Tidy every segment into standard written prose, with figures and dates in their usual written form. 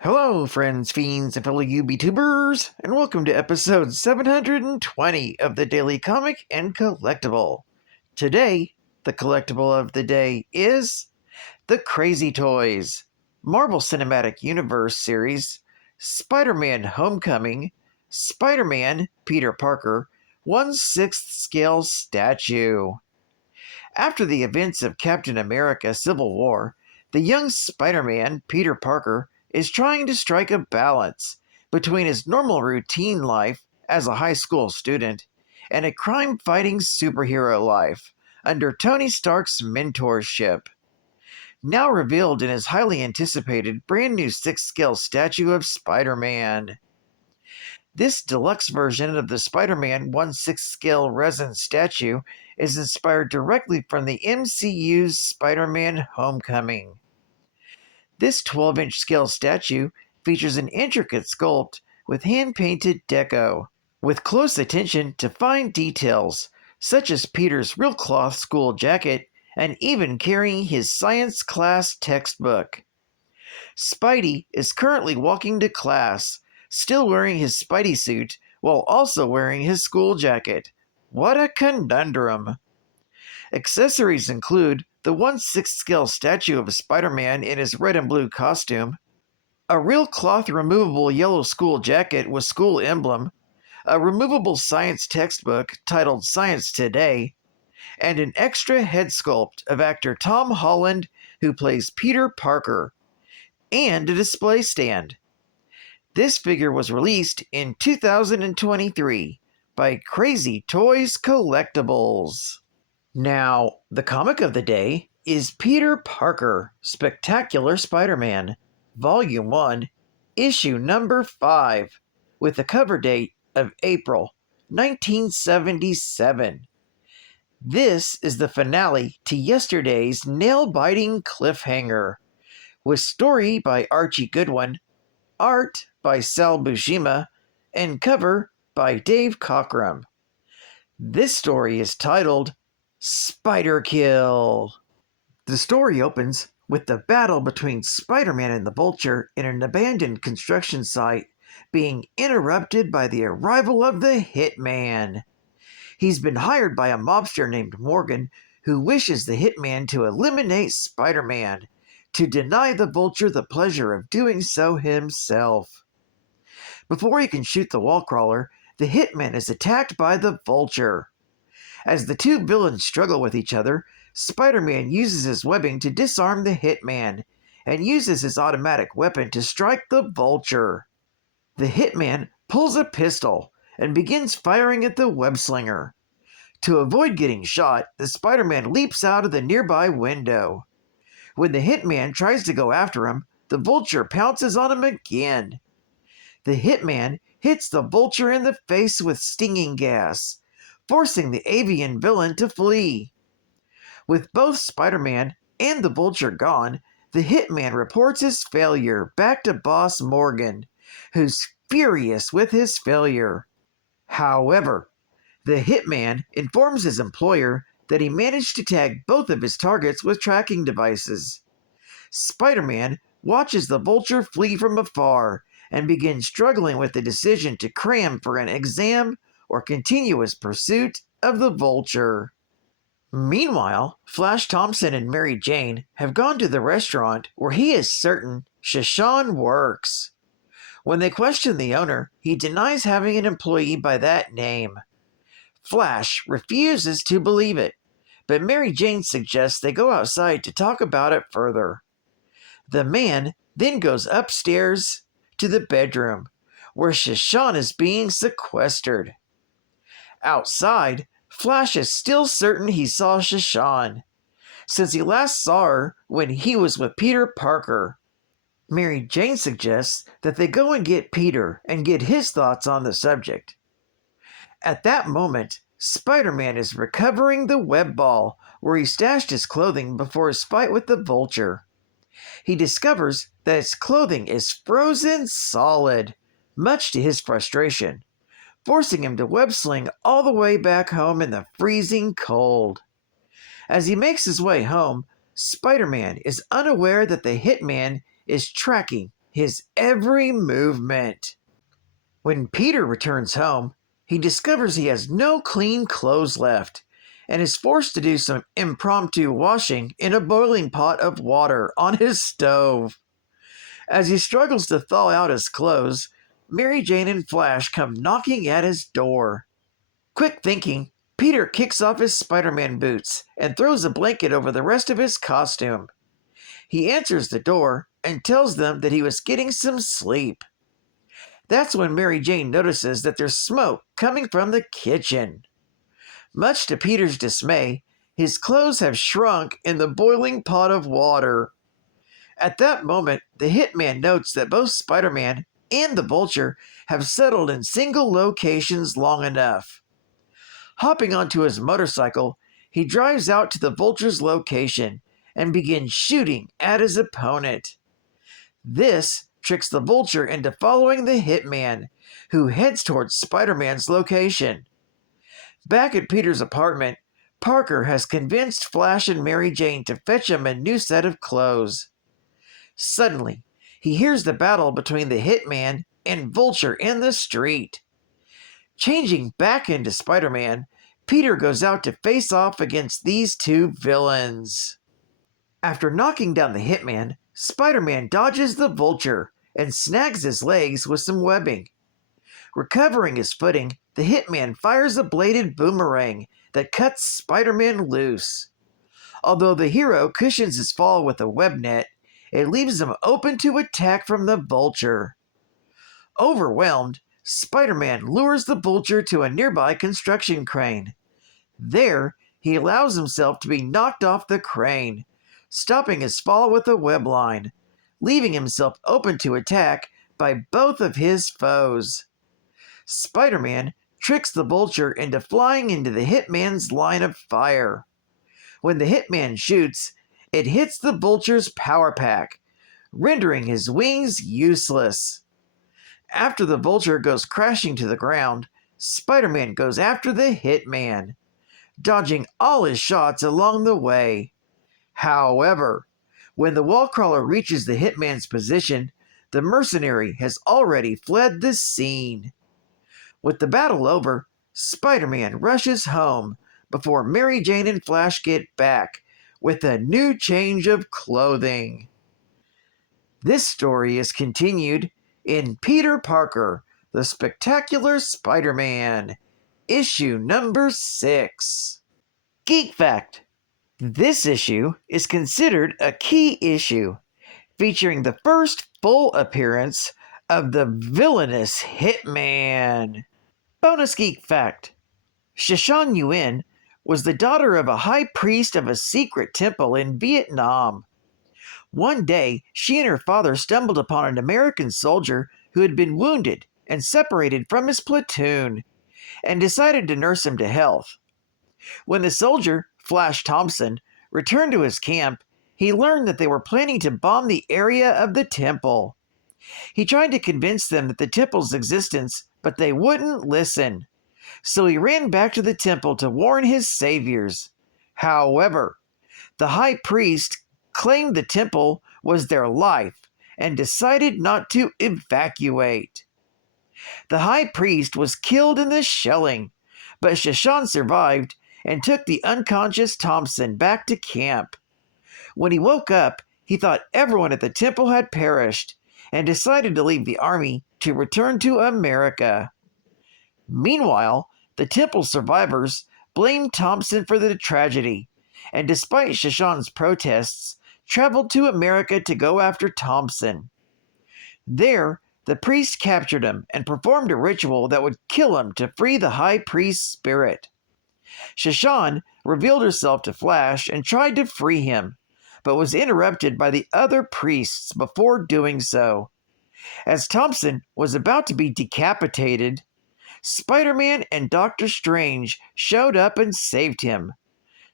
Hello, friends, fiends, and fellow UBTubers, and welcome to episode 720 of the Daily Comic and Collectible. Today, the collectible of the day is The Crazy Toys, Marvel Cinematic Universe series, Spider-Man Homecoming, Spider-Man Peter Parker, 1/6 scale statue. After the events of Captain America Civil War, the young Spider-Man, Peter Parker, is trying to strike a balance between his normal routine life as a high school student and a crime-fighting superhero life under Tony Stark's mentorship. Now revealed in his highly anticipated brand new 6-scale statue of Spider-Man. This deluxe version of the Spider-Man 1/6 scale resin statue is inspired directly from the MCU's Spider-Man Homecoming. This 12-inch scale statue features an intricate sculpt with hand-painted deco, with close attention to fine details, such as Peter's real cloth school jacket and even carrying his science class textbook. Spidey is currently walking to class, still wearing his Spidey suit while also wearing his school jacket. What a conundrum! Accessories include the 1/6 scale statue of Spider-Man in his red and blue costume, a real cloth removable yellow school jacket with school emblem, a removable science textbook titled Science Today, and an extra head sculpt of actor Tom Holland, who plays Peter Parker, and a display stand. This figure was released in 2023 by Crazy Toys Collectibles. Now, the comic of the day is Peter Parker, Spectacular Spider-Man, Volume 1, Issue number 5, with the cover date of April 1977. This is the finale to yesterday's nail-biting cliffhanger, with story by Archie Goodwin, art by Sal Buscema, and cover by Dave Cockrum. This story is titled Spider Kill. The story opens with the battle between Spider-Man and the Vulture in an abandoned construction site being interrupted by the arrival of the Hitman. He's been hired by a mobster named Morgan, who wishes the Hitman to eliminate Spider-Man, to deny the Vulture the pleasure of doing so himself. Before he can shoot the wall crawler, the Hitman is attacked by the Vulture. As the two villains struggle with each other, Spider-Man uses his webbing to disarm the Hitman, and uses his automatic weapon to strike the Vulture. The Hitman pulls a pistol and begins firing at the web-slinger. To avoid getting shot, the Spider-Man leaps out of the nearby window. When the Hitman tries to go after him, the Vulture pounces on him again. The Hitman hits the Vulture in the face with stinging gas, forcing the avian villain to flee. With both Spider-Man and the Vulture gone, the Hitman reports his failure back to Boss Morgan, who's furious with his failure. However, the Hitman informs his employer that he managed to tag both of his targets with tracking devices. Spider-Man watches the Vulture flee from afar and begins struggling with the decision to cram for an exam or continuous pursuit of the Vulture. Meanwhile, Flash Thompson and Mary Jane have gone to the restaurant where he is certain Shashan works. When they question the owner, he denies having an employee by that name. Flash refuses to believe it, but Mary Jane suggests they go outside to talk about it further. The man then goes upstairs to the bedroom, where Shashan is being sequestered. Outside, Flash is still certain he saw Shashan, since he last saw her when he was with Peter Parker. Mary Jane suggests that they go and get Peter and get his thoughts on the subject. At that moment, Spider-Man is recovering the web ball where he stashed his clothing before his fight with the Vulture. He discovers that his clothing is frozen solid, much to his frustration, forcing him to web-sling all the way back home in the freezing cold. As he makes his way home, Spider-Man is unaware that the Hitman is tracking his every movement. When Peter returns home, he discovers he has no clean clothes left and is forced to do some impromptu washing in a boiling pot of water on his stove. As he struggles to thaw out his clothes, Mary Jane and Flash come knocking at his door. Quick thinking, Peter kicks off his Spider-Man boots and throws a blanket over the rest of his costume. He answers the door and tells them that he was getting some sleep. That's when Mary Jane notices that there's smoke coming from the kitchen. Much to Peter's dismay, his clothes have shrunk in the boiling pot of water. At that moment, the hitman notes that both Spider-Man and the Vulture have settled in single locations long enough. Hopping onto his motorcycle, he drives out to the Vulture's location and begins shooting at his opponent. This tricks the Vulture into following the hitman, who heads towards Spider-Man's location. Back at Peter's apartment, Parker has convinced Flash and Mary Jane to fetch him a new set of clothes. Suddenly, he hears the battle between the hitman and Vulture in the street. Changing back into Spider-Man, Peter goes out to face off against these two villains. After knocking down the hitman, Spider-Man dodges the Vulture and snags his legs with some webbing. Recovering his footing, the hitman fires a bladed boomerang that cuts Spider-Man loose. Although the hero cushions his fall with a web net, it leaves him open to attack from the Vulture. Overwhelmed, Spider-Man lures the Vulture to a nearby construction crane. There, he allows himself to be knocked off the crane, stopping his fall with a web line, leaving himself open to attack by both of his foes. Spider-Man tricks the Vulture into flying into the hitman's line of fire. When the hitman shoots, it hits the Vulture's power pack, rendering his wings useless. After the Vulture goes crashing to the ground, Spider-Man goes after the hitman, dodging all his shots along the way. However, when the wall crawler reaches the hitman's position, the mercenary has already fled the scene. With the battle over, Spider-Man rushes home before Mary Jane and Flash get back with a new change of clothing. This story is continued in Peter Parker, the Spectacular Spider-Man, issue number 6. Geek Fact: this issue is considered a key issue, featuring the first full appearance of the villainous Hitman. Bonus Geek Fact: Shashan Yuen was the daughter of a high priest of a secret temple in Vietnam. One day, she and her father stumbled upon an American soldier who had been wounded and separated from his platoon, and decided to nurse him to health. When the soldier, Flash Thompson, returned to his camp, he learned that they were planning to bomb the area of the temple. He tried to convince them that the temple's existence, but they wouldn't listen. So he ran back to the temple to warn his saviors. However, the high priest claimed the temple was their life and decided not to evacuate. The high priest was killed in the shelling, but Shashan survived and took the unconscious Thompson back to camp. When he woke up, he thought everyone at the temple had perished and decided to leave the army to return to America. Meanwhile, the temple survivors blamed Thompson for the tragedy, and despite Shashan's protests, traveled to America to go after Thompson. There, the priest captured him and performed a ritual that would kill him to free the high priest's spirit. Shashan revealed herself to Flash and tried to free him, but was interrupted by the other priests before doing so. As Thompson was about to be decapitated, Spider-Man and Doctor Strange showed up and saved him.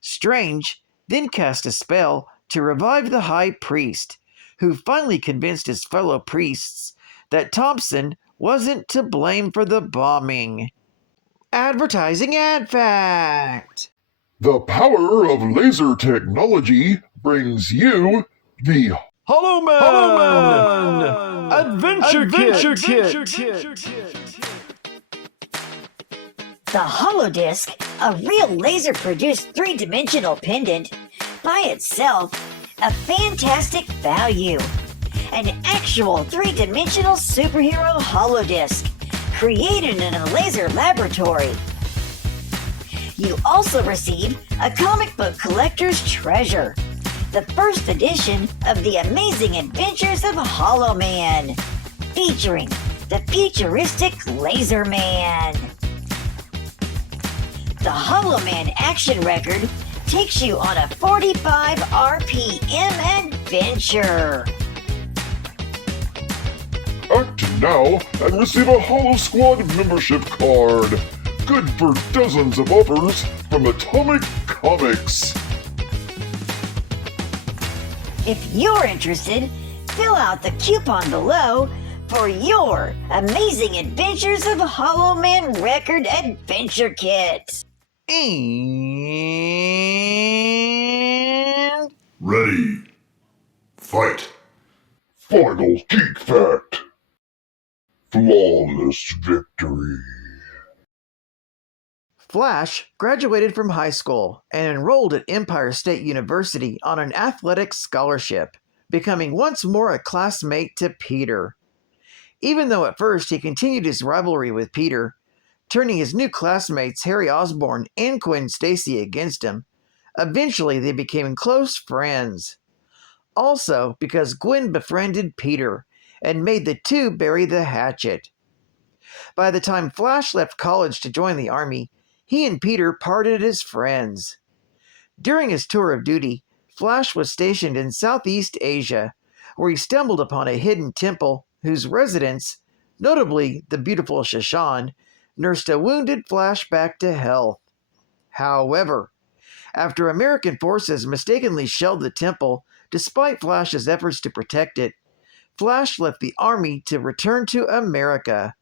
Strange then cast a spell to revive the high priest, who finally convinced his fellow priests that Thompson wasn't to blame for the bombing. Advertising Ad Fact: The power of laser technology brings you the Hollow Man! Adventure Kit! The holodisc, a real laser-produced three-dimensional pendant, by itself, a fantastic value. An actual three-dimensional superhero holodisc, created in a laser laboratory. You also receive a comic book collector's treasure, the first edition of The Amazing Adventures of Hollow Man, featuring the futuristic Laser Man. The Hollow Man action record takes you on a 45 RPM adventure. Act now and receive a Hollow Squad membership card. Good for dozens of offers from Atomic Comics. If you're interested, fill out the coupon below for your Amazing Adventures of Hollow Man Record Adventure Kit. And Ready. Fight. Final Geek Fact. Flawless victory. Flash graduated from high school and enrolled at Empire State University on an athletics scholarship, becoming once more a classmate to Peter. Even though at first he continued his rivalry with Peter, turning his new classmates Harry Osborn and Gwen Stacy against him, eventually they became close friends. Also because Gwen befriended Peter and made the two bury the hatchet. By the time Flash left college to join the army, he and Peter parted as friends. During his tour of duty, Flash was stationed in Southeast Asia, where he stumbled upon a hidden temple whose residents, notably the beautiful Shashan, nursed a wounded Flash back to health. However, after American forces mistakenly shelled the temple, despite Flash's efforts to protect it, Flash left the army to return to America,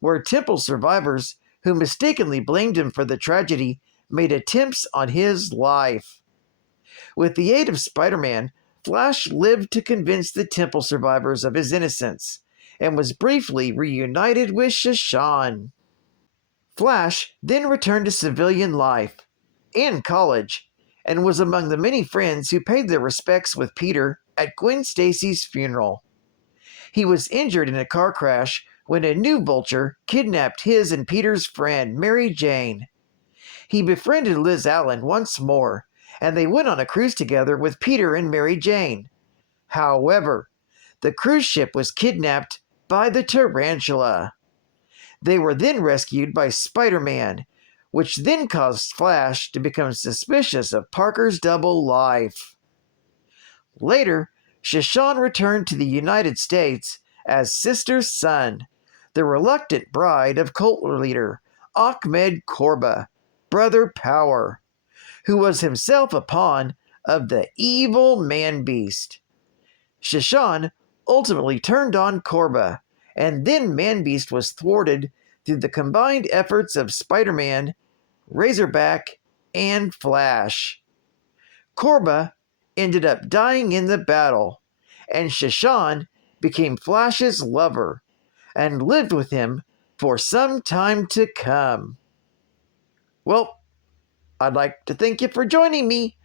where temple survivors who mistakenly blamed him for the tragedy made attempts on his life. With the aid of Spiderman, Flash lived to convince the temple survivors of his innocence, and was briefly reunited with Shashan. Flash then returned to civilian life and college, and was among the many friends who paid their respects with Peter at Gwen Stacy's funeral. He was injured in a car crash when a new vulture kidnapped his and Peter's friend, Mary Jane. He befriended Liz Allen once more, and they went on a cruise together with Peter and Mary Jane. However, the cruise ship was kidnapped by the tarantula. They were then rescued by Spider-Man, which then caused Flash to become suspicious of Parker's double life. Later, Shashan returned to the United States as Sister's son, the reluctant bride of cult leader Ahmed Korba, Brother Power, who was himself a pawn of the evil Man-Beast. Shashan ultimately turned on Korba, and then Man-Beast was thwarted through the combined efforts of Spider-Man, Razorback, and Flash. Korba ended up dying in the battle, and Shashan became Flash's lover and lived with him for some time to come. Well, I'd like to thank you for joining me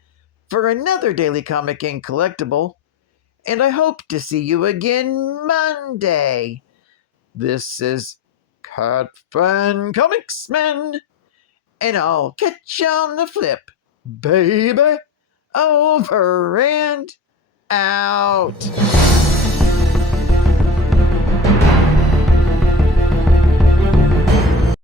for another Daily Comic and Collectible, and I hope to see you again Monday. This is Cat Fan Comics Man, and I'll catch you on the flip, baby. Over and out.